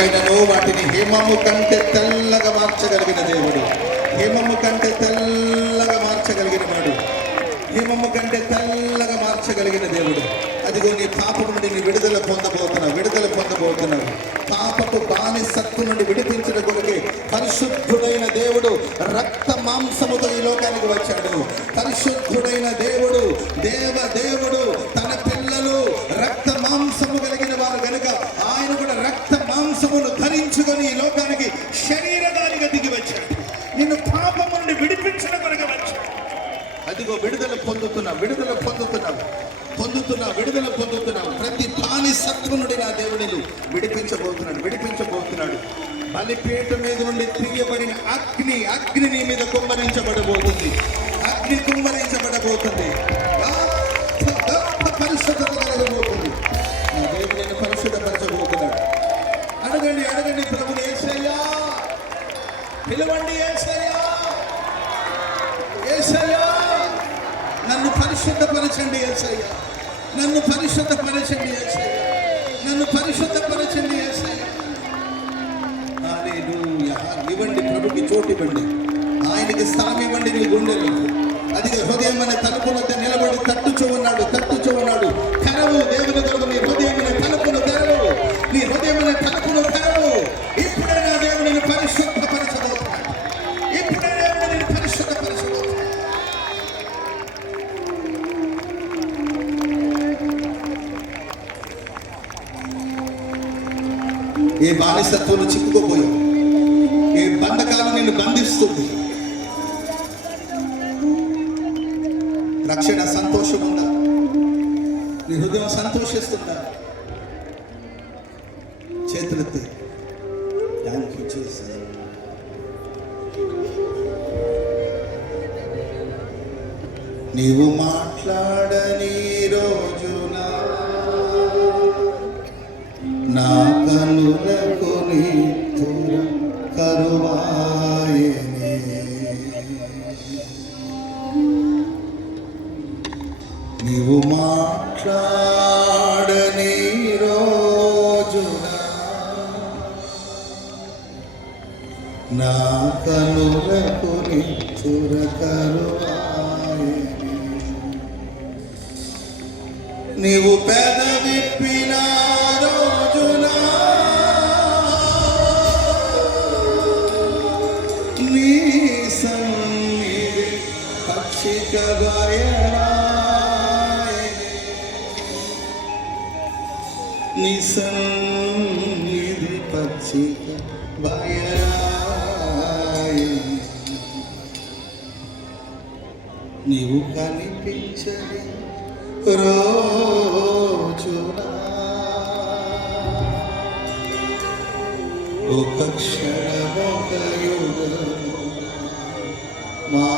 ఎలాగైనానో వాటిని హేమము కంటే తెల్లగా మార్చగలిగిన దేవుడు, హేమము కంటే తెల్లగా మార్చగలిగిన వాడు, హేమము కంటే తెల్లగా మార్చగలిగిన దేవుడు. అదిగో నీ పాపం నుండి నీ విడుదల పొందబోతున్నావు. పాపపు బానిసత్వం నుండి విడిపించిన కొరకే పరిశుద్ధుడైన దేవుడు రక్త మాంసముతో ఈ లోకానికి వచ్చాడు. పరిశుద్ధుడైన దేవుడు, దేవుడు తన పిల్లలు రక్త మాంసము కలిగిన వారు కనుక ఆయన కూడా రక్త మాంసమును ధరించుకొని ఈ లోకానికి శరీరదానిగా దిగి వచ్చాడు. నిన్ను పాపము నుండి విడిపించిన కొరకు వచ్చాడు. అదిగో విడుదల పొందుతున్నావు. ప్రతి బానిసత్వం నుండి నా దేవుడు విడిపించబోతున్నాడు. బలిపీఠం మీద నుండి తీయబడిన అగ్ని నీ మీద కుమ్మరించబడబోతుంది. పరిశుద్ధత కలగబోతుంది. నా దేవుడు నేను పరిశుద్ధపరచబోతున్నాడు. అడగండి ప్రభుని, యేసయ్యా పిలవండి, యేసయ్యా నన్ను పరిశుద్ధపరచండి, యేసయ్యా నన్ను పరిశుద్ధపరచండి, యేసయ్యా. హల్లెలూయా. ఇవ్వండి ప్రభుకి చోటు ఇవ్వండి, ఆయనకి స్థలం ఇవ్వండి నీ గుండెలో. అది హృదయం అనే తలుపు వద్ద నిలబడి తట్టుచూ ఉన్నాడు. తెరవు దేవుని కొరకు నీ హృదయం అనే తలుపును తెరవు. ఇప్పుడే నా దేవుడిని పరిశుద్ధపరచబోతున్నాడు. ఏ బానిసత్వంలో చిక్కుకోపోయావు, ఏ బంధకాలు నిన్ను బంధిస్తుంది. రక్షణ సంతోషం ఉందా? నీ హృదయం సంతోషిస్తుందా? చేతులెత్తి థ్యాంక్ యూ జీసస్. నీవు మాట్లాడని రోజున నా కనులకు నిత్తుర కరువాయెనే. నీవు మాట్లాడని రోజున నా కనులకు నిత్తుర కరువాయెనే. నీవు పెదవిప్పిన రోజున నీ సన్నిధి పక్షిక బయలాయెనే. నీ సన్నిధి పక్షిక బయలాయెనే. నీవు కనిపించని రోజున ఒక క్షణమొక యుగం మా